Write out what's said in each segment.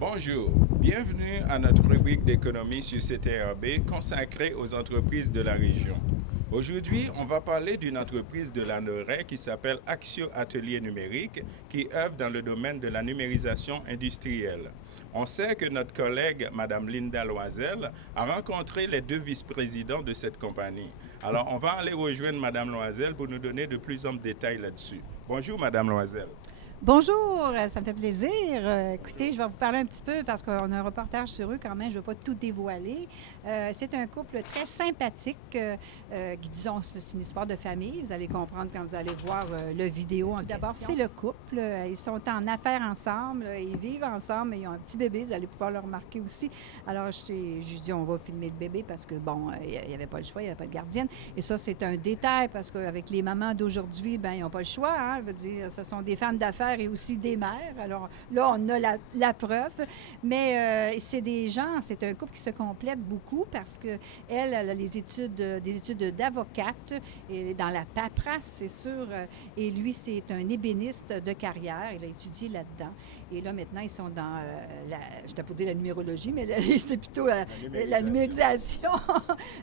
Bonjour, bienvenue à notre rubrique d'économie sur CTRB consacrée aux entreprises de la région. Aujourd'hui, on va parler d'une entreprise de la Lorraine qui s'appelle Axio Atelier Numérique, qui œuvre dans le domaine de la numérisation industrielle. On sait que notre collègue, Mme Linda Loisel, a rencontré les deux vice-présidents de cette compagnie. Alors, on va aller rejoindre Mme Loisel pour nous donner de plus amples détails là-dessus. Bonjour, Mme Loisel. Bonjour, ça me fait plaisir. Écoutez, je vais vous parler un petit peu parce qu'on a un reportage sur eux quand même, je ne vais pas tout dévoiler. C'est un couple très sympathique qui, disons, c'est une histoire de famille. Vous allez comprendre quand vous allez voir le vidéo en D'abord, question. C'est le couple. Ils sont en affaires ensemble, ils vivent ensemble, ils ont un petit bébé, vous allez pouvoir le remarquer aussi. Alors, je dis, on va filmer le bébé parce que, bon, il n'y avait pas le choix, il n'y avait pas de gardienne. Et ça, c'est un détail parce qu'avec les mamans d'aujourd'hui, ben ils n'ont pas le choix. Hein? Je veux dire, ce sont des femmes d'affaires et aussi des mères. Alors là, on a la preuve. Mais c'est des gens, c'est un couple qui se complète beaucoup parce qu'elle a des études d'avocate et dans la paperasse, c'est sûr. Et lui, c'est un ébéniste de carrière. Il a étudié là-dedans. Et là, maintenant, ils sont dans je t'ai pas dit la numérologie, mais c'est plutôt la numérisation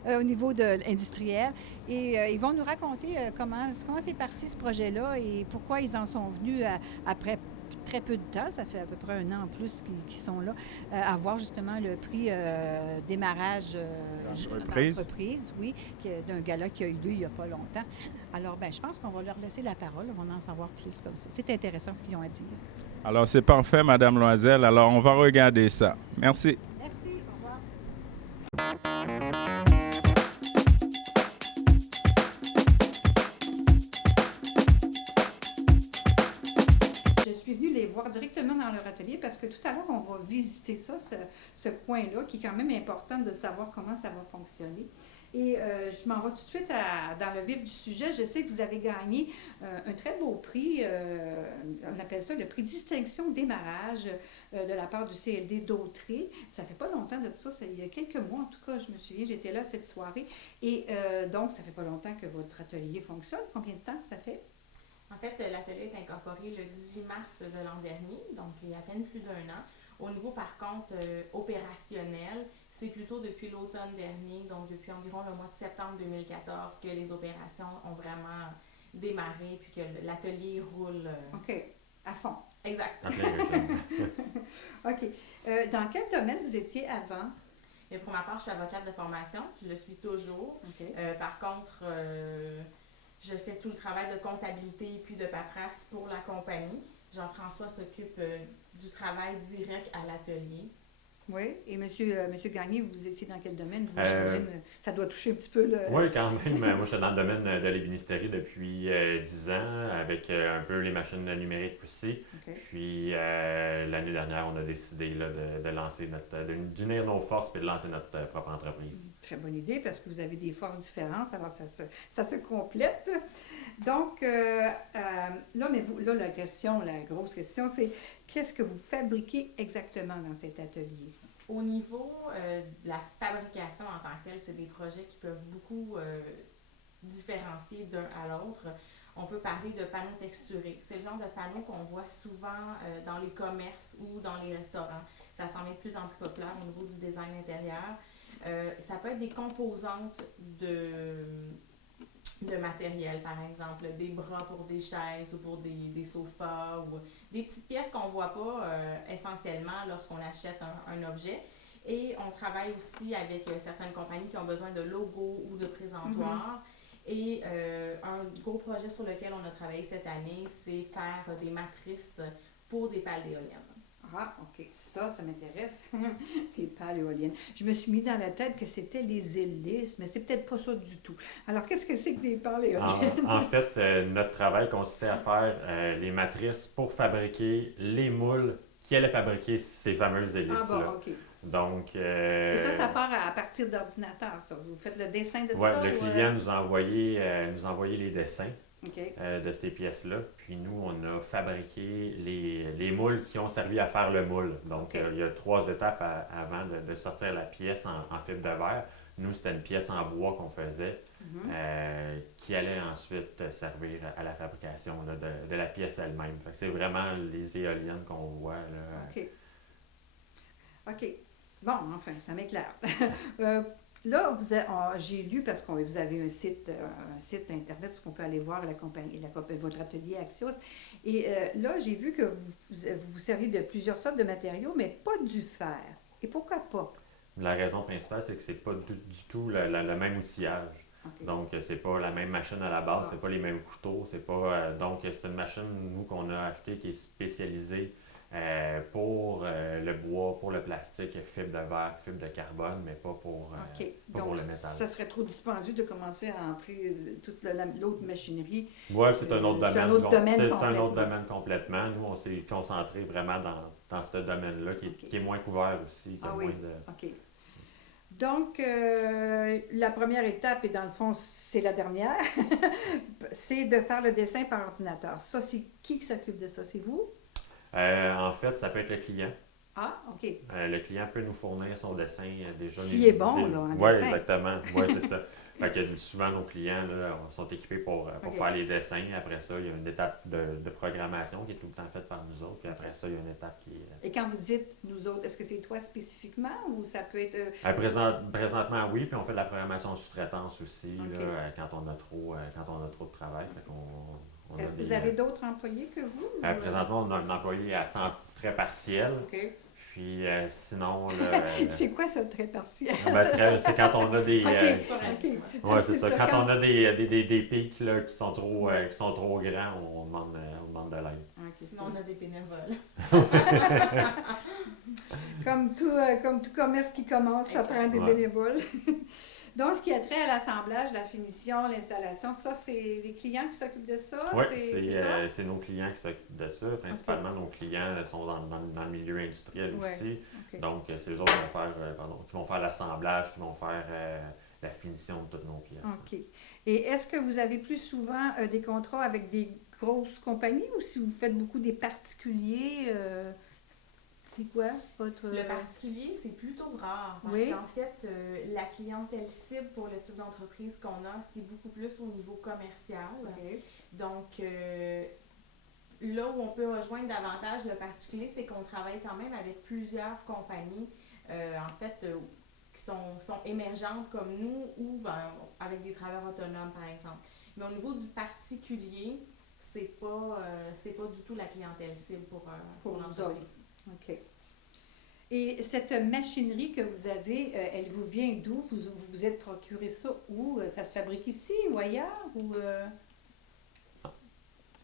au niveau industriel. Et ils vont nous raconter comment c'est parti ce projet-là et pourquoi ils en sont venus après très peu de temps, ça fait à peu près un an en plus qu'ils sont là, avoir justement le prix démarrage d'entreprise, oui, d'un gala qui a eu lieu il n'y a pas longtemps. Alors, je pense qu'on va leur laisser la parole, on va en savoir plus comme ça. C'est intéressant ce qu'ils ont à dire. Alors, c'est parfait, Mme Loisel. Alors, on va regarder ça. Merci. Merci, au revoir. Je suis venue les voir directement dans leur atelier parce que tout à l'heure, on va visiter ça, ce coin-là, qui est quand même important de savoir comment ça va fonctionner. Et je m'en vais tout de suite dans le vif du sujet. Je sais que vous avez gagné un très beau prix, on appelle ça le prix Distinction Démarrage de la part du CLD d'Autré. Ça fait pas longtemps de ça, il y a quelques mois en tout cas, je me souviens, j'étais là cette soirée. Et donc, ça fait pas longtemps que votre atelier fonctionne. Combien de temps ça fait? En fait, l'atelier est incorporé le 18 mars de l'an dernier, donc il y a à peine plus d'un an. Au niveau, par contre, opérationnel, c'est plutôt depuis l'automne dernier, donc depuis environ le mois de septembre 2014, que les opérations ont vraiment démarré, puis que l'atelier roule. OK, à fond. Exact. OK. Dans quel domaine vous étiez avant? Et pour ma part, je suis avocate de formation, je le suis toujours. Okay. Par contre, je fais tout le travail de comptabilité puis de paperasse pour la compagnie. Jean-François s'occupe du travail direct à l'atelier. Oui, et monsieur Gagné, vous étiez dans quel domaine? Ça doit toucher un petit peu le... Oui, quand même. Moi, je suis dans le domaine de l'ébénisterie depuis 10 ans, avec un peu les machines numériques aussi. Okay. Puis, l'année dernière, on a décidé là, de lancer d'unir nos forces et de lancer notre propre entreprise. Très bonne idée, parce que vous avez des forces différentes, alors ça se complète. Donc, là, la grosse question, c'est qu'est-ce que vous fabriquez exactement dans cet atelier? Au niveau de la fabrication en tant que telle, c'est des projets qui peuvent beaucoup différencier d'un à l'autre. On peut parler de panneaux texturés. C'est le genre de panneaux qu'on voit souvent dans les commerces ou dans les restaurants. Ça s'en est de plus en plus populaire au niveau du design intérieur. Ça peut être des composantes de matériel, par exemple, des bras pour des chaises ou pour des sofas ou des petites pièces qu'on ne voit pas essentiellement lorsqu'on achète un objet. Et on travaille aussi avec certaines compagnies qui ont besoin de logos ou de présentoirs. Mm-hmm. Et un gros projet sur lequel on a travaillé cette année, c'est faire des matrices pour des pales d'éoliennes. Ah, OK. Ça m'intéresse. Les pales éoliennes. Je me suis mis dans la tête que c'était les hélices, mais c'est peut-être pas ça du tout. Alors, qu'est-ce que c'est que des pales éoliennes? En fait, notre travail consistait à faire les matrices pour fabriquer les moules qui allaient fabriquer ces fameuses hélices-là. Ah bon, OK. Donc, et ça part à partir d'ordinateur, ça? Vous faites le dessin de tout ça? Oui, le client nous a envoyé les dessins. Okay. De ces pièces-là. Puis nous, on a fabriqué les moules qui ont servi à faire le moule. Donc, okay. Il y a 3 étapes avant de sortir la pièce en fibre de verre. Nous, c'était une pièce en bois qu'on faisait qui allait ensuite servir à la fabrication là, de la pièce elle-même. Fait que c'est vraiment les éoliennes qu'on voit. Là, OK. OK. Bon, enfin, ça m'éclaire. Là, j'ai lu, parce que vous avez un site Internet où on peut aller voir la compagnie, votre atelier Axios. Et là, j'ai vu que vous servez de plusieurs sortes de matériaux, mais pas du fer. Et pourquoi pas? La raison principale, c'est que c'est pas du tout le même outillage. OK. Donc, c'est pas la même machine à la base, Ah. c'est pas les mêmes couteaux, c'est pas. Donc, c'est une machine, nous, qu'on a achetée qui est spécialisée pour le bois, pour le plastique, fibre de verre, fibre de carbone, mais pas pour, OK. pas Donc, pour le métal. ça serait trop dispendieux de commencer à entrer toute l'autre machinerie. Oui, c'est un autre C'est domaine. un autre domaine C'est un complètement. autre domaine complètement. Nous, on s'est concentré vraiment dans ce domaine-là OK. qui est moins couvert aussi. Qui a Ah oui. moins de... OK. Donc, la première étape, et dans le fond, c'est la dernière, c'est de faire le dessin par ordinateur. Ça, c'est qui s'occupe de ça? C'est vous? En fait, ça peut être le client. Ah, OK. Le client peut nous fournir son dessin déjà. S'il est bon, là, en Oui, dessin. exactement. Oui, c'est ça. Fait que souvent, nos clients là, sont équipés pour OK. faire les dessins. Après ça, il y a une étape de programmation qui est tout le temps faite par nous autres. Puis après ça, il y a une étape qui est... Et quand vous dites nous autres, est-ce que c'est toi spécifiquement ou ça peut être... Présentement, oui. Puis on fait de la programmation sous-traitance aussi OK. là, quand on a trop de travail. Fait qu'on a Est-ce que des, vous avez d'autres employés que vous? présentement, on a un employé à temps très partiel. OK. Puis sinon, là, C'est quoi ça, très partiel? c'est quand on a des... OK. sporadiquement. OK. Ouais, c'est ça. Quand on a des pics là, qui sont trop grands, on demande de l'aide. OK, Sinon, on a des bénévoles. comme tout commerce qui commence, ça Exact. prend des Ouais. bénévoles. Donc, ce qui a trait à l'assemblage, la finition, l'installation, ça, c'est les clients qui s'occupent de ça? Oui, c'est ça? c'est nos clients qui s'occupent de ça. Principalement, nos clients sont dans le milieu industriel Ouais. aussi. OK. Donc, c'est eux autres qui vont faire l'assemblage, qui vont faire la finition de toutes nos pièces. OK. Et est-ce que vous avez plus souvent des contrats avec des grosses compagnies ou si vous faites beaucoup des particuliers? C'est quoi votre... Le particulier, c'est plutôt rare parce Oui. qu'en fait, la clientèle cible pour le type d'entreprise qu'on a, c'est beaucoup plus au niveau commercial. OK. Donc, là où on peut rejoindre davantage le particulier, c'est qu'on travaille quand même avec plusieurs compagnies, qui sont émergentes comme nous ou avec des travailleurs autonomes, par exemple. Mais au niveau du particulier, c'est pas du tout la clientèle cible pour vous l'entreprise. OK. Et cette machinerie que vous avez, elle vous vient d'où? Vous vous êtes procuré ça où? Ça se fabrique ici ou ailleurs? Ou,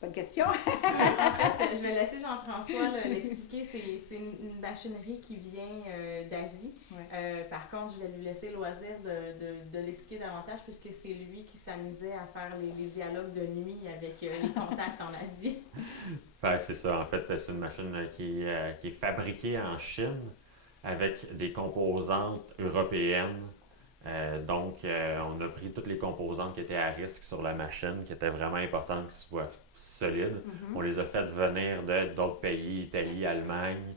Bonne question. En fait, je vais laisser Jean-François l'expliquer. C'est une machinerie qui vient d'Asie. Ouais. Par contre, je vais lui laisser le loisir de l'expliquer davantage puisque c'est lui qui s'amusait à faire les dialogues de nuit avec les contacts en Asie. Ben, c'est ça. En fait, c'est une machine qui est fabriquée en Chine avec des composantes européennes. Donc, on a pris toutes les composantes qui étaient à risque sur la machine, qui étaient vraiment importantes qu'elles soient solides. Mhm. On les a fait venir d'autres pays, Italie, Allemagne,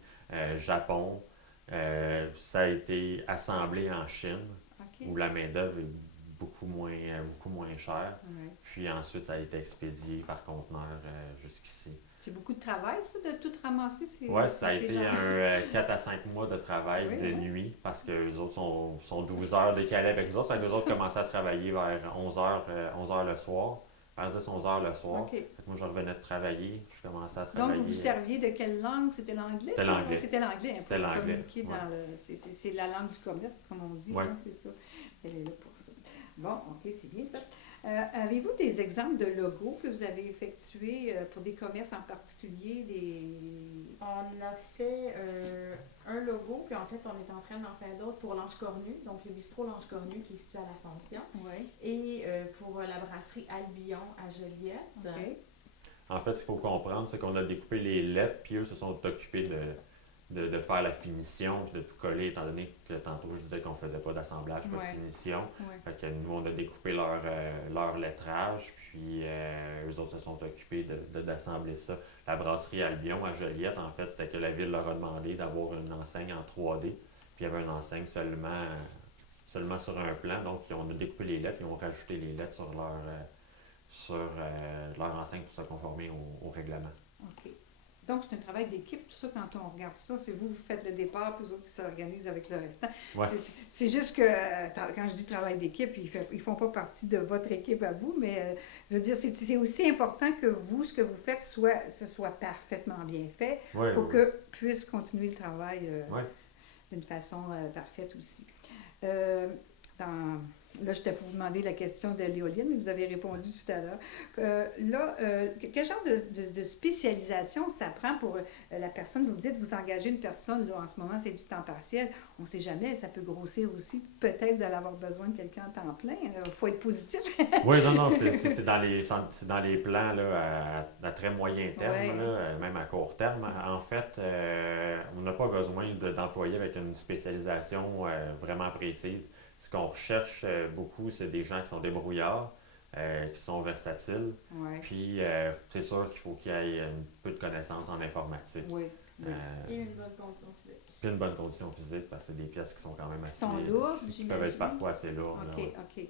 Japon. Ça a été assemblé en Chine, OK. où la main-d'œuvre est beaucoup moins chère. Ouais. Puis ensuite, ça a été expédié par conteneur jusqu'ici. C'est beaucoup de travail, ça, de tout ramasser? Oui, ça a ces été gens-là? 4 à 5 mois de travail Oui, de oui. nuit parce que les autres sont 12 heures décalés avec nous autres. Fait que les autres commençaient à travailler vers 11 heures le soir, vers 10-11 heures le soir. OK. Fait que moi, je revenais de travailler, je commençais à Donc, travailler. vous vous serviez de quelle langue? C'était l'anglais? C'était l'anglais. C'était l'anglais. Hein, C'était pour l'anglais, communiquer ouais. dans le... C'est la langue du commerce, comme on dit. Ouais. Hein, c'est ça. Elle est là pour ça. Bon, OK, c'est bien ça. Avez-vous des exemples de logos que vous avez effectués pour des commerces en particulier? On a fait un logo, puis en fait, on est en train d'en faire d'autres pour l'Ange Cornu, donc le bistrot l'Ange Cornu qui est situé à l'Assomption, Oui. et pour la brasserie Albion à Joliette. OK. En fait, ce qu'il faut comprendre, c'est qu'on a découpé les lettres, puis eux se sont occupés de faire la finition, puis de tout coller, étant donné que tantôt je disais qu'on faisait pas d'assemblage, pas Ouais. de finition. Ouais. Fait que nous, on a découpé leur lettrage, puis eux autres se sont occupés d'assembler ça. La brasserie Albion à Joliette, en fait, c'était que la ville leur a demandé d'avoir une enseigne en 3D, puis il y avait une enseigne seulement sur un plan, donc on a découpé les lettres, ils ont rajouté les lettres sur leur enseigne pour se conformer au règlement. OK. Donc, c'est un travail d'équipe. Tout ça, quand on regarde ça, c'est vous faites le départ, puis les autres, ils s'organisent avec le restant. Ouais. C'est juste que, quand je dis travail d'équipe, ils font pas partie de votre équipe à vous, mais je veux dire, c'est aussi important que vous, ce que vous faites, ce soit parfaitement bien fait Ouais, pour ouais. que puisse continuer le travail Ouais. d'une façon parfaite aussi. Là, j'étais pour vous demander la question de l'éolienne, mais vous avez répondu tout à l'heure. Quel genre de spécialisation ça prend pour la personne? Vous me dites, vous engagez une personne, là, en ce moment, c'est du temps partiel. On ne sait jamais, ça peut grossir aussi. Peut-être vous allez avoir besoin de quelqu'un à temps plein. Il faut être positif. Oui, non, c'est dans les plans là, à très moyen terme, Ouais. là, même à court terme. En fait, on n'a pas besoin d'employer avec une spécialisation vraiment précise. Ce qu'on recherche beaucoup, c'est des gens qui sont débrouillards, qui sont versatiles. Oui, Puis, c'est sûr qu'il faut qu'il y ait un peu de connaissances en informatique. oui. Oui. Et une bonne condition physique. Puis une bonne condition physique, parce que c'est des pièces qui sont quand même Qui assez... sont lourdes, qui j'imagine. peuvent être parfois assez lourdes. là, OK, ouais. OK.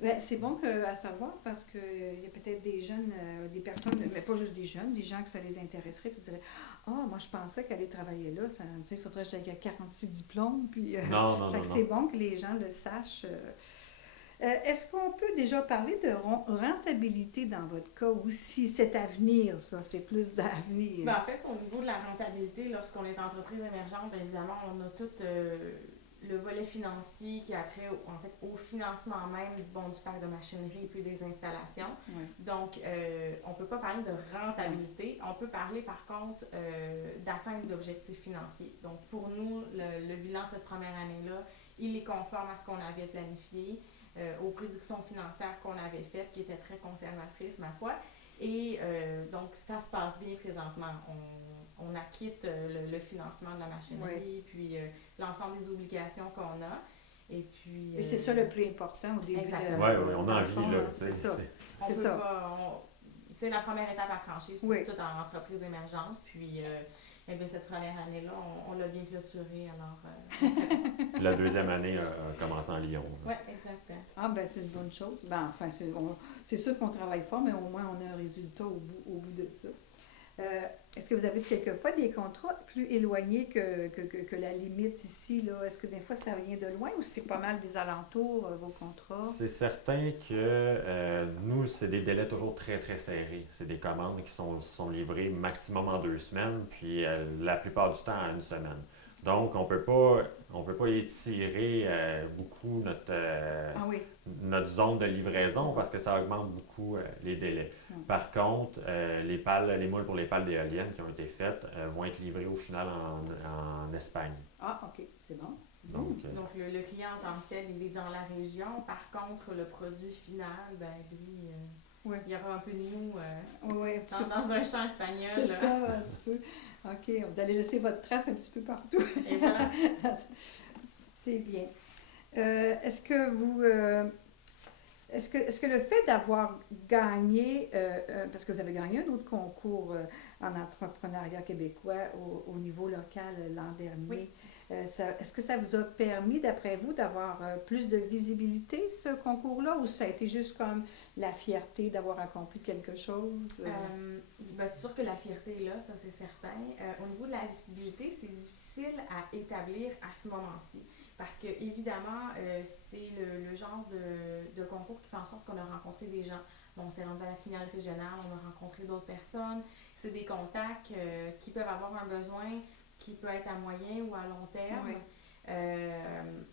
Ben, c'est bon à savoir parce qu'il y a peut-être des jeunes, des personnes, mais pas juste des jeunes, des gens que ça les intéresserait, qui diraient ah, moi je pensais qu'aller travailler là, ça veut dire qu'il faudrait que j'aille à 46 diplômes. Puis, Non. c'est bon que les gens le sachent. Est-ce qu'on peut déjà parler de rentabilité dans votre cas ou si c'est à venir, ça, c'est plus d'avenir? Ben, en fait, au niveau de la rentabilité, lorsqu'on est entreprise émergente, bien évidemment, on a tout le volet financier qui a trait au financement même du parc de machinerie et puis des installations. Ouais. Donc, on ne peut pas parler de rentabilité. On peut parler, par contre, d'atteinte d'objectifs financiers. Donc, pour nous, le bilan de cette première année-là, il est conforme à ce qu'on avait planifié, aux prédictions financières qu'on avait faites, qui étaient très conservatrices, ma foi. Et donc, ça se passe bien présentement. On acquitte le financement de la machinerie, puis l'ensemble des obligations qu'on a. Et puis... Et c'est ça le plus important au début. Exactement. Oui, on dans a le envie, fond, là. c'est ça. On C'est peut ça. pas, c'est la première étape à franchir, c'est Oui. tout en entreprise émergente. Puis, eh bien, cette première année-là, on l'a bien clôturée. Alors, Puis la deuxième année a commencé en Lyon. oui, exactement. Ah, ben c'est une bonne chose. Ben, enfin, c'est sûr qu'on travaille fort, mais au moins on a un résultat au bout de ça. Est-ce que vous avez quelquefois des contrats plus éloignés que la limite ici, là? Est-ce que des fois ça vient de loin ou c'est pas mal des alentours, vos contrats? C'est certain que nous, c'est des délais toujours très, très serrés. C'est des commandes qui sont livrées maximum en 2 semaines, puis la plupart du temps en 1 semaine. Donc, on peut pas étirer beaucoup Ah oui, notre zone de livraison parce que ça augmente beaucoup les délais. Mm. Par contre, les moules pour les pales d'éoliennes qui ont été faites vont être livrées au final en Espagne. ah ok, c'est bon. Donc, Donc, le client en tant que tel, il est dans la région. Par contre, le produit final, ben lui, Oui. il y aura un peu de nous Oui, un petit peu. dans un champ espagnol. C'est ça, un petit peu. OK, vous allez laisser votre trace un petit peu partout. Et voilà. C'est bien. Est-ce que le fait d'avoir gagné, parce que vous avez gagné un autre concours en entrepreneuriat québécois au niveau local l'an dernier, Oui. est-ce que ça vous a permis, d'après vous, d'avoir plus de visibilité, ce concours-là, ou ça a été juste comme la fierté d'avoir accompli quelque chose? Ben, c'est sûr que la fierté est là, ça c'est certain. Au niveau de la visibilité, c'est difficile à établir à ce moment-ci. Parce que, évidemment, c'est le genre de concours qui fait en sorte qu'on a rencontré des gens. Bon, on s'est rendu à la finale régionale, on a rencontré d'autres personnes. C'est des contacts qui peuvent avoir un besoin qui peut être à moyen ou à long terme. Oui.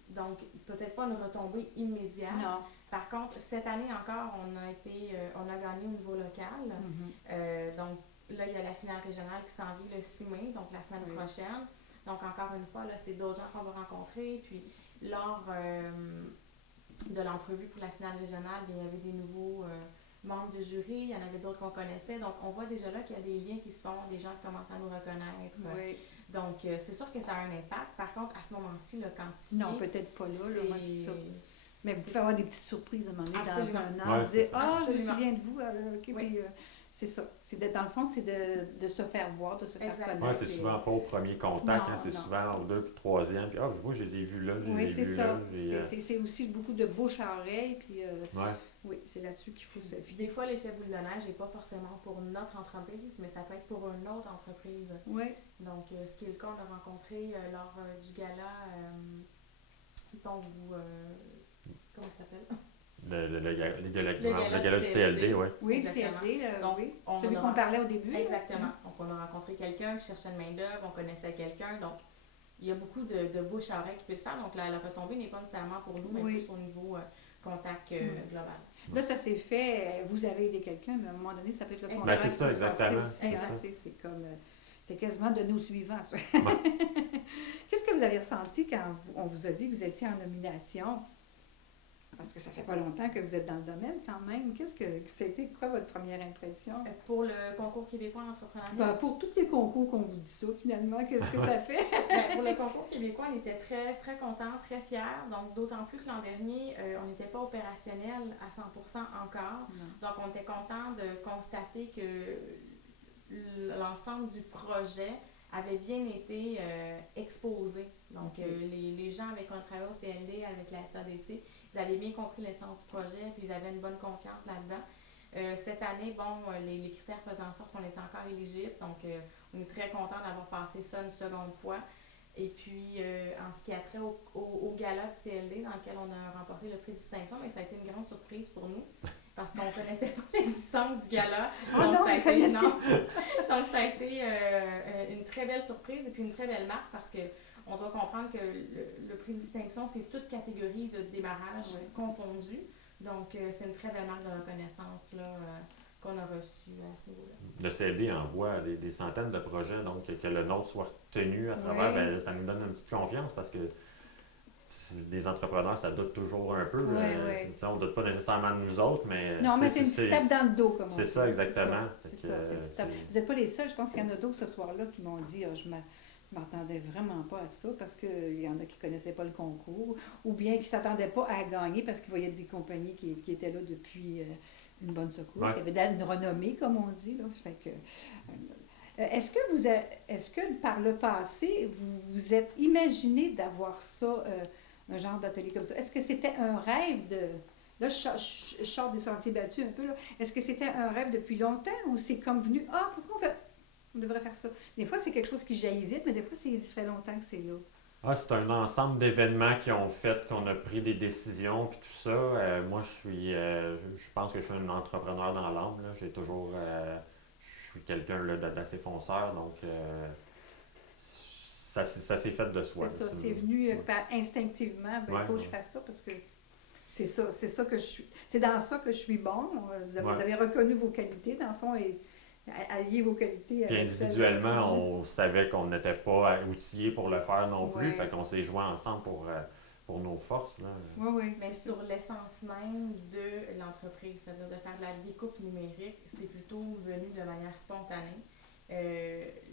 Donc, peut-être pas une retombée immédiate. Non. Par contre, cette année encore, on a gagné au niveau local. Mhm. Donc, là, il y a la finale régionale qui s'en vient le 6 mai, donc la semaine Oui. prochaine. Donc, encore une fois, là, c'est d'autres gens qu'on va rencontrer. Puis, lors de l'entrevue pour la finale régionale, bien, il y avait des nouveaux membres du jury. Il y en avait d'autres qu'on connaissait. Donc, on voit déjà là qu'il y a des liens qui se font, des gens qui commencent à nous reconnaître. Oui. Donc, c'est sûr que ça a un impact. Par contre, à ce moment-ci, le quantifier, Non, peut-être pas là, moi, c'est ça. Mais vous c'est- pouvez avoir des petites surprises à un moment donné dans Absolument. un an, Ouais, dire c'est ah, je me Absolument. souviens de vous, ok, Oui. puis, c'est ça. Dans le fond, c'est de se faire voir, de se faire Exact. connaître. ouais, c'est et- souvent pas au premier contact, Non, c'est non. souvent au 2 puis 3e. Puis, moi, je les ai vus là, je Oui, les ai c'est vus ça. là. C'est aussi beaucoup de bouche à oreille, puis Ouais. Oui, c'est là-dessus qu'il faut se Puis fier. des fois, l'effet boule de neige n'est pas forcément pour notre entreprise, mais ça peut être pour une autre entreprise. Oui. Donc, ce qui est le cas, on a rencontré lors du gala dont vous... comment ça s'appelle? Le gala du CLD, oui. Oui, le Exactement. CLD, Donc, oui. on Celui a- qu'on parlait au début. là. Exactement. Donc, on a rencontré quelqu'un qui cherchait une main-d'œuvre, on connaissait quelqu'un. Donc, il y a beaucoup de bouche à oreille qui peut se faire. Donc, la retombée n'est pas nécessairement pour nous, mais Oui. plus au niveau contact global. Là, ça s'est fait, vous avez aidé quelqu'un, mais à un moment donné, ça peut être le Ben, contraire. c'est ça, qui peut se passer exactement, aussi, c'est hein. ça. C'est comme, c'est quasiment de nos suivants, ça. Qu'est-ce que vous avez ressenti quand on vous a dit que vous étiez en nomination? Parce que ça fait pas longtemps que vous êtes dans le domaine quand même. C'était quoi votre première impression? Pour le concours québécois en entrepreneuriat, Pour tous les concours qu'on vous dit ça, finalement, qu'est-ce que ça fait? ben, pour le concours québécois, on était très, très contents, très fiers. Donc, d'autant plus que l'an dernier, on n'était pas opérationnel à 100% encore. Donc, on était content de constater que l'ensemble du projet avait bien été exposé. Donc, les gens avec qui on travaillait au CLD, avec la SADC, ils avaient bien compris l'essence du projet, puis ils avaient une bonne confiance là-dedans. Cette année, les critères faisaient en sorte qu'on était encore éligible. Donc, on est très content d'avoir passé ça une seconde fois. Et puis, en ce qui a trait au gala du CLD, dans lequel on a remporté le prix de distinction, mais ça a été une grande surprise pour nous, parce qu'on ne connaissait pas l'existence du gala. Donc, ça a été une très belle surprise et puis une très belle marque, parce que on doit comprendre que le prix de distinction, c'est toute catégorie de démarrage confondue. Donc, c'est une très belle marque de reconnaissance là, qu'on a reçue à ce niveau-là. Le CLD envoie des centaines de projets, donc que le nôtre soit retenu à travers, ben, ça nous donne une petite confiance parce que les entrepreneurs, ça doute toujours un peu. On ne doute pas nécessairement de nous autres, mais... Non, mais c'est une petite tape dans le dos, comme on dit. C'est ça, exactement. C'est ça, c'est une petite tape. Vous n'êtes pas les seuls, je pense qu'il y en a d'autres ce soir-là qui m'ont dit je m'attendais vraiment pas à ça parce qu'il y en a qui ne connaissaient pas le concours ou bien qui ne s'attendaient pas à gagner parce qu'ils voyaient des compagnies qui étaient là depuis une bonne secousse, qui avaient une renommée, comme on dit. Là. Fait que, est-ce que par le passé, vous vous êtes imaginé d'avoir ça, un genre d'atelier comme ça? Est-ce que c'était un rêve de... Là, je sors des sentiers battus un peu. Là. Est-ce que c'était un rêve depuis longtemps ou c'est comme venu, pourquoi on devrait faire ça? Des fois, c'est quelque chose qui jaillit vite, mais des fois, ça fait longtemps que c'est là. C'est un ensemble d'événements qui ont fait qu'on a pris des décisions puis tout ça. Moi, je pense que je suis un entrepreneur dans l'âme. J'ai toujours... je suis quelqu'un d'assez fonceur, donc ça s'est fait de soi. C'est ça, c'est venu instinctivement. Il faut que je fasse ça parce que c'est ça que je suis. C'est dans ça que je suis bon. Vous avez reconnu vos qualités, dans le fond, et allier vos qualités puis avec individuellement, on savait qu'on n'était pas outillés pour le faire non plus. Fait qu'on s'est joints ensemble pour nos forces. Là. Oui. Mais sur l'essence même de l'entreprise, c'est-à-dire de faire de la découpe numérique, c'est plutôt venu de manière spontanée.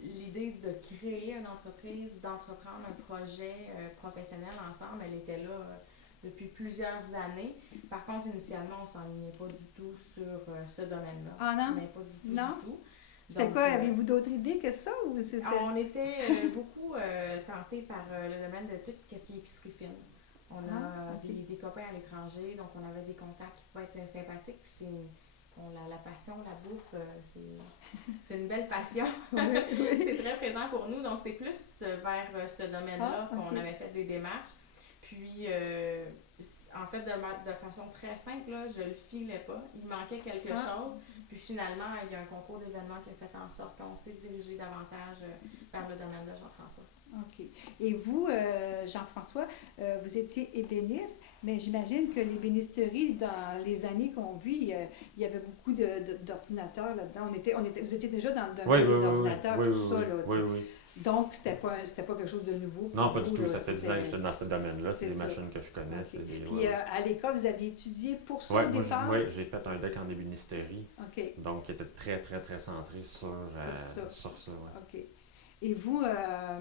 L'idée de créer une entreprise, d'entreprendre un projet professionnel ensemble, elle était là depuis plusieurs années. Par contre, initialement, on ne s'enlignait pas du tout sur ce domaine-là. Ah non? Mais pas du tout. Non? Du tout. C'était quoi? Avez-vous d'autres idées que ça? Ou on était beaucoup tentés par le domaine de tout ce qui est épicerie fine. On a des copains à l'étranger, donc on avait des contacts qui pouvaient être sympathiques. Puis la passion, la bouffe, c'est une belle passion. C'est très présent pour nous. Donc, c'est plus vers ce domaine-là qu'on avait fait des démarches. Puis, en fait, de façon très simple, là, je le filais pas. Il manquait quelque chose. Puis finalement, il y a un concours d'événements qui a fait en sorte qu'on s'est dirigé davantage vers le domaine de Jean-François. OK. Et vous, Jean-François, vous étiez ébéniste, mais j'imagine que l'ébénisterie, dans les années qu'on vit, il y avait beaucoup d'ordinateurs là-dedans. Vous étiez déjà dans le domaine des ordinateurs, tout ça. Oui. Donc, c'était pas quelque chose de nouveau. Non, pas du tout. Ça fait 10 ans que je suis dans ce domaine-là. C'est des machines que je connais. Okay. Puis, à l'école, vous aviez étudié pour ça au départ? Oui, j'ai fait un DEC en ébénisterie. OK. Donc, qui était très, très, très centré sur ça. OK. Et vous,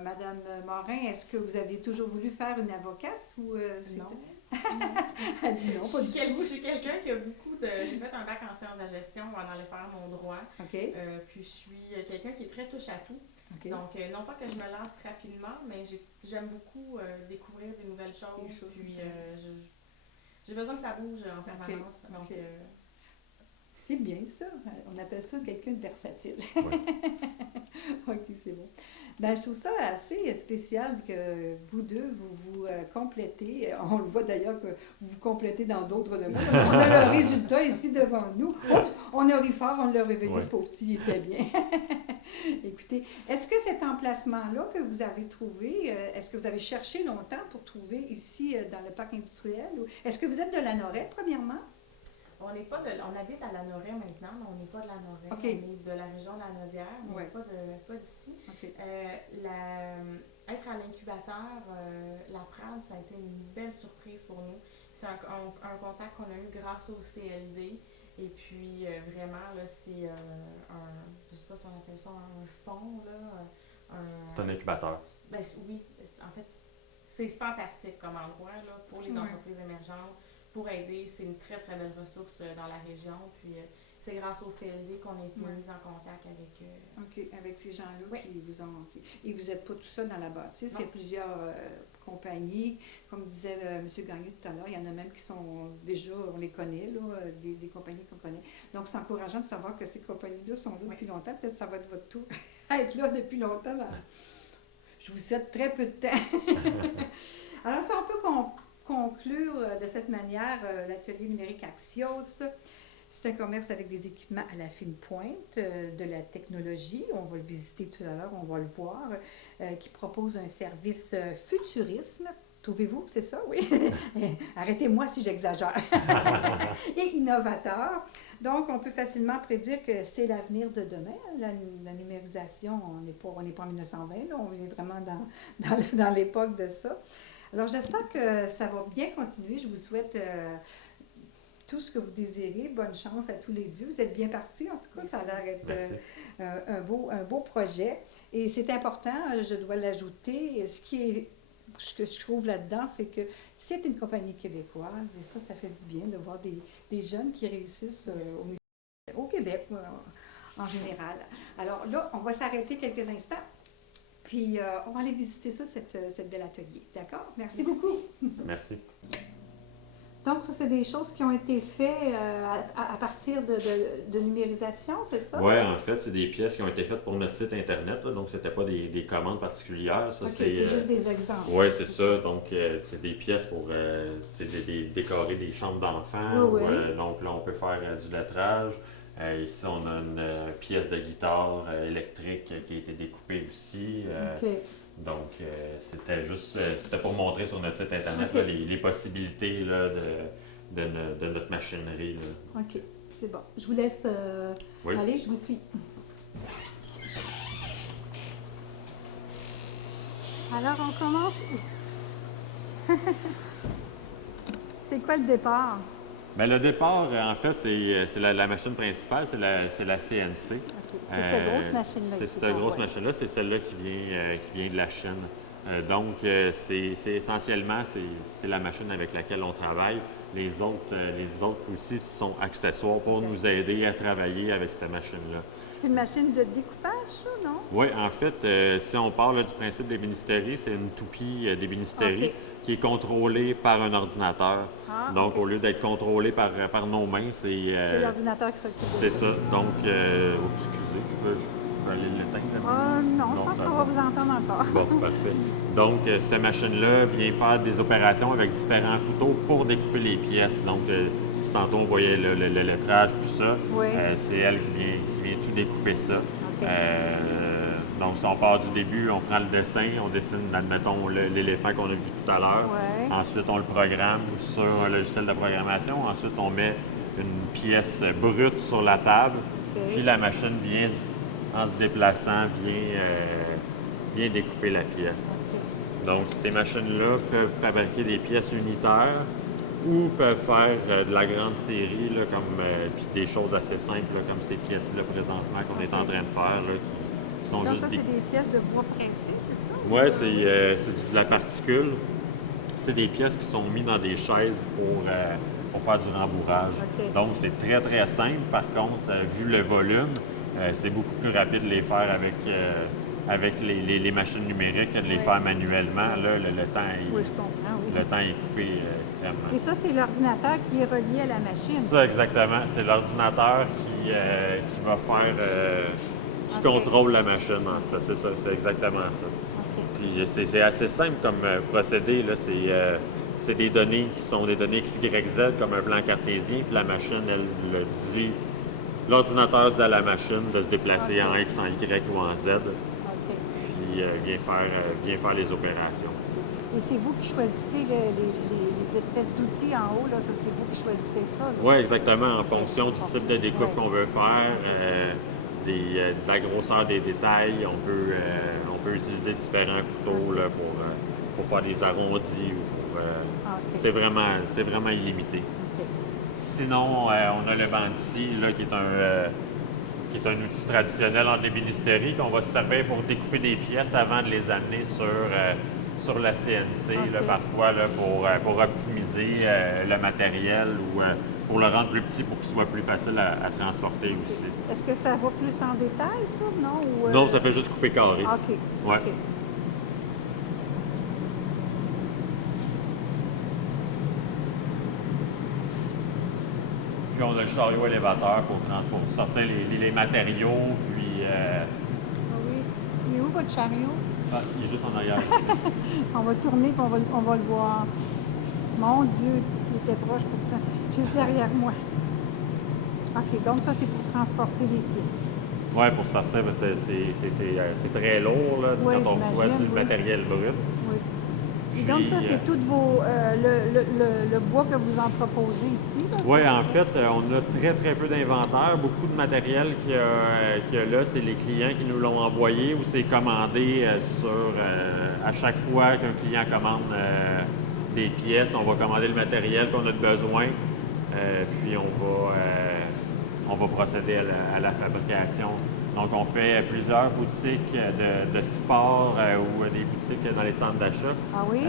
Madame Morin, est-ce que vous avez toujours voulu faire une avocate ou non? Elle dit non, pas du tout. Je suis quelqu'un qui a beaucoup de... J'ai fait un bac en sciences de la gestion avant d'aller faire mon droit. OK. Puis je suis quelqu'un qui est très touche à tout. Okay. Donc, non pas que je me lance rapidement, mais j'aime beaucoup découvrir des nouvelles choses. Puis j'ai besoin que ça bouge en permanence. Donc, OK. C'est bien ça. On appelle ça quelqu'un de versatile. Ouais. OK, c'est bon. Ben, je trouve ça assez spécial que vous deux, vous complétez. On le voit d'ailleurs que vous vous complétez dans d'autres domaines. On a le résultat ici devant nous. Oups, on a ri fort, on l'a réveillé, Ouais. ce pauvre petit, il était bien. Écoutez, est-ce que cet emplacement-là que vous avez trouvé, est-ce que vous avez cherché longtemps pour trouver ici dans le parc industriel? Est-ce que vous êtes de la Lanoraie, premièrement? on habite à Lanoraie maintenant, mais on n'est pas de Lanoraie. OK. On est de la région de la Naudière, mais Ouais. pas d'ici. OK. Être à l'incubateur, la Prade, ça a été une belle surprise pour nous. C'est un contact qu'on a eu grâce au CLD. Et puis, vraiment, là, c'est je sais pas si on appelle ça un fonds, là. C'est un incubateur. Ben, oui, en fait, c'est fantastique comme endroit, là, pour les Ouais. entreprises émergentes, pour aider. C'est une très, très belle ressource dans la région. Puis, c'est grâce au CLD qu'on a été Ouais. mis en contact avec... OK, avec ces gens-là Oui. qui vous ont manqué. Et vous n'êtes pas tout seul dans la bâtisse, Non. il y a plusieurs compagnies. Comme disait M. Gagné tout à l'heure, il y en a même qui sont déjà, on les connaît, là, des compagnies qu'on connaît. Donc, c'est encourageant de savoir que ces compagnies-là sont là Oui. depuis longtemps. Peut-être que ça va être votre tour à être là depuis longtemps. Je vous souhaite très peu de temps. Alors, si on peut conclure de cette manière l'atelier numérique Axios. C'est un commerce avec des équipements à la fine pointe, de la technologie, on va le visiter tout à l'heure, on va le voir, qui propose un service futurisme. Trouvez-vous, c'est ça, oui? Arrêtez-moi si j'exagère. Et innovateur. Donc, on peut facilement prédire que c'est l'avenir de demain. La numérisation, on n'est pas en 1920, là, on est vraiment dans l'époque de ça. Alors, j'espère que ça va bien continuer. Je vous souhaite tout ce que vous désirez. Bonne chance à tous les deux. Vous êtes bien partis, en tout cas. Ça a l'air d'être un beau projet. Et c'est important, je dois l'ajouter. Ce que je trouve là-dedans, c'est que c'est une compagnie québécoise. Et ça fait du bien de voir des jeunes qui réussissent au Québec en général. Alors là, on va s'arrêter quelques instants. Puis, on va aller visiter ça, cette belle atelier. D'accord? Merci beaucoup. Merci. Donc, ça, c'est des choses qui ont été faites à partir de numérisation, c'est ça? Oui, en fait, c'est des pièces qui ont été faites pour notre site Internet, là, donc c'était pas des commandes particulières. Ça, OK, c'est juste des exemples. Oui, c'est ça. Donc, c'est des pièces pour décorer des chambres d'enfants. Oui, oui. Donc, là, on peut faire du lettrage. Ici, on a une pièce de guitare électrique qui a été découpée aussi. OK. Donc, c'était pour montrer sur notre site Internet OK. là, les possibilités là, de notre machinerie. Là. OK, c'est bon. Je vous laisse Oui. aller, je vous suis. Alors, on commence où? C'est quoi le départ? Bien, le départ, en fait, c'est la machine principale, c'est la CNC. OK, c'est cette grosse machine-là. C'est ici cette qu'on grosse voit. machine-là, c'est celle-là qui vient de la Chine. Donc, c'est essentiellement, c'est la machine avec laquelle on travaille. Les autres aussi sont accessoires pour nous aider à travailler avec cette machine-là. C'est une machine de découpage, ça, non? Oui, en fait, si on parle là, du principe d'ébénisterie, c'est une toupie d'ébénisterie OK. qui est contrôlée par un ordinateur. Ah, Donc, OK. au lieu d'être contrôlée par nos mains, C'est c'est l'ordinateur qui s'occupe de c'est ça. ça. Donc, excusez, je peux aller l'éteindre. Non, je Non, pense ça qu'on va. va vous entendre encore. Bon, parfait. Donc, cette machine-là vient faire des opérations avec différents couteaux pour découper les pièces. Donc, tantôt, on voyait le lettrage, tout ça. Oui. C'est elle qui vient tout découper ça. OK. Donc, si on part du début, on prend le dessin, on dessine, admettons, l'éléphant qu'on a vu tout à l'heure. Ouais. Ensuite, on le programme sur un logiciel de programmation. Ensuite, on met une pièce brute sur la table. OK. Puis la machine vient, en se déplaçant, vient découper la pièce. OK. Donc, ces machines-là peuvent fabriquer des pièces unitaires ou peuvent faire de la grande série, là, puis des choses assez simples, là, comme ces pièces-là présentement qu'on est en train de faire, là, qui sont Donc, juste ça, c'est des pièces de bois pressé, c'est ça? Oui, c'est de la particule. C'est des pièces qui sont mises dans des chaises pour faire du rembourrage. OK. Donc, c'est très, très simple. Par contre, vu le volume, c'est beaucoup plus rapide de les faire avec les machines numériques, de les Oui. faire manuellement, là, le temps, Oui, je comprends, oui. le temps est coupé extrêmement. Et ça, c'est l'ordinateur qui est relié à la machine. Ça, exactement. C'est l'ordinateur qui va faire, qui OK. contrôle la machine, en fait. C'est ça, c'est exactement ça. OK. Puis c'est assez simple comme procédé, là. C'est des données qui sont des données XYZ, comme un plan cartésien, puis la machine, elle le dit. L'ordinateur dit à la machine de se déplacer OK. en X, en Y ou en Z, OK. puis vient faire les opérations. Et c'est vous qui choisissez les espèces d'outils en haut, là. Ça, c'est vous qui choisissez ça, là. Oui, exactement, en fonction du type de découpe Ouais. qu'on veut faire, de la grosseur des détails, on peut utiliser différents couteaux là, pour faire des arrondis. Ou Ah, OK. c'est vraiment illimité. OK. Sinon, on a le bandissi, là, qui est un outil traditionnel en ébénisterie qu'on va se servir pour découper des pièces avant de les amener sur la CNC, là, OK. parfois là, pour optimiser le matériel ou pour le rendre plus petit pour qu'il soit plus facile à transporter aussi. Est-ce que ça va plus en détail, ça, non? Ou, Non, ça fait juste couper carré. OK. Ouais. OK. Puis on a le chariot élévateur pour sortir les matériaux, puis Ah oui. Il est où votre chariot? il est juste en arrière ici. On va tourner et on va le voir. Mon Dieu, il était proche pourtant. Juste derrière moi. OK, donc ça, c'est pour transporter les pièces. Oui, pour sortir, ben, c'est très lourd là, Oui, quand on reçoit j'imagine, du oui. matériel brut. Oui. Et donc, ça, Puis, c'est tout vos, le bois que vous en proposez ici? là, Oui, c'est en ça? fait, on a très peu d'inventaire. Beaucoup de matériel qu'il y a là, c'est les clients qui nous l'ont envoyé ou c'est commandé à chaque fois qu'un client commande des pièces, on va commander le matériel qu'on a de besoin, puis on va procéder à la fabrication. Donc, on fait plusieurs boutiques de sport ou des boutiques dans les centres d'achat. Ah oui?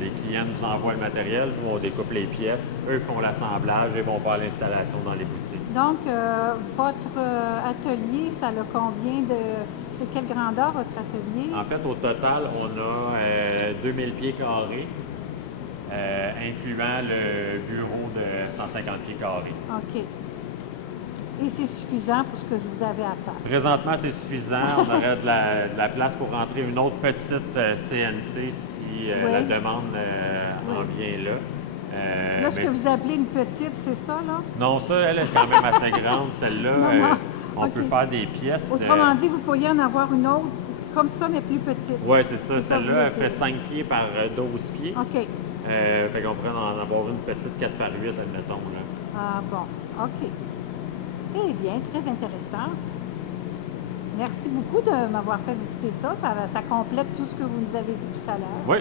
Les clients nous envoient le matériel, nous, on découpe les pièces, eux font l'assemblage et vont faire l'installation dans les boutiques. Donc, votre atelier, ça a combien de quelle grandeur, votre atelier? En fait, au total, on a 2000 pieds carrés, incluant le bureau de 150 pieds carrés. OK. Et c'est suffisant pour ce que vous avez à faire? Présentement, c'est suffisant. On aurait de la place pour rentrer une autre petite CNC si Oui. la demande en Oui. vient là. Là, ce mais que vous appelez une petite, c'est ça, là? Non, ça, elle est quand même assez grande, celle-là. Non. On OK. peut faire des pièces. Autrement dit, vous pourriez en avoir une autre comme ça, mais plus petite. Oui, c'est ça. C'est ça que vous Celle-là, elle voulez fait dire. 5 pieds par 12 pieds. OK. Fait qu'on pourrait en avoir une petite 4 par 8, admettons. Là. Ah bon, OK. Eh bien, très intéressant. Merci beaucoup de m'avoir fait visiter ça. Ça complète tout ce que vous nous avez dit tout à l'heure. Oui,